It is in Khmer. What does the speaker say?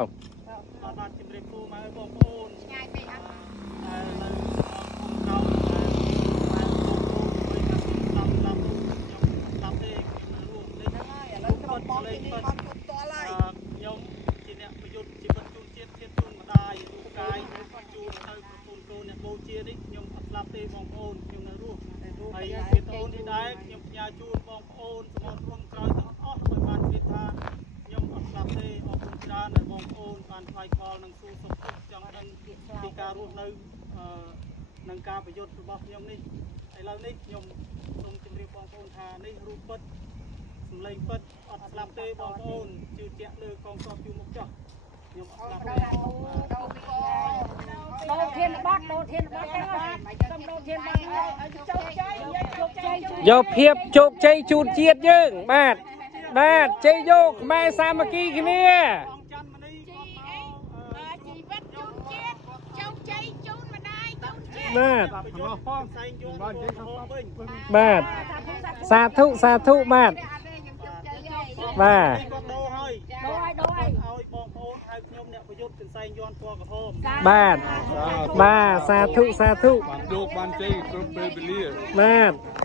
បាទជំរាបសួរមកបងប្អូនឆ្ងាយពេកអត់នៅក្នុងនៅខ្ញុំទេខ្ញុំនៅរួមនេះហើយឥឡូវក្រុមបងទីនេះគាត់ជួបតល់ហើយខ្ញុំជាអ្នកប្រយុទ្ធជីវិតជូនជាតិជូនម្ដាយរូបកាយគាត់ជូនទៅប្រពន្ធកូនអ្នកបូជានេះខ្ញុំអត់ស្លាប់ទេបងប្អូនខ្ញុំនៅរួមហើយវីដេអូនេះដែរខ្ញុំផ្ញើជូនបងប្អូនសមត្ថជនក្រោយទាំងអស់ឲ្យបានជឿថាខ្ញុំអត់ស្លាប់ទេអរគុណច្រើនដែលបងប្អូនបានថ្លៃថ្លនិងសួរសុខទុក្ខចង់ដឹងពីការរស់នៅនឹងការប្រយុទ្ធរបស់ខ្ញុំនេះឥឡូវនេះខ្ញុំសូមជម្រាបបងប្អូនថានេះរូបពិតសម្លេងពិតអត់ស្លាប់ទេបងប្អូនជឿជាក់លើកងទ័ពជួរមុខចោះខ្ញុំអត់ស្លាប់ទេដូរធានបាត់សំដូរធានបាត់ជោគជ័យយកភាពជោគជ័យជូនជាតិយើងបាទជ័យយកខ្មែរសាមគ្គីគ្នាបងច័ន្ទមនីគាត់មកជីវិតជូនជាតិជោគជ័យជូនម្ដាយជូនជាតិបាទប្រយុទ្ធផងផ្សេងយកមកវិញបាទសាធុបាទបាទគាត់ដូរហើយឲ្យបងប្អូនហៅខ្ញុំអ្នកប្រយុទ្ធកន្សែងយន់ពណ៌ក្រហមបាទសាធុបានយកបានជ័យគ្រប់ពេលវេលាបាទ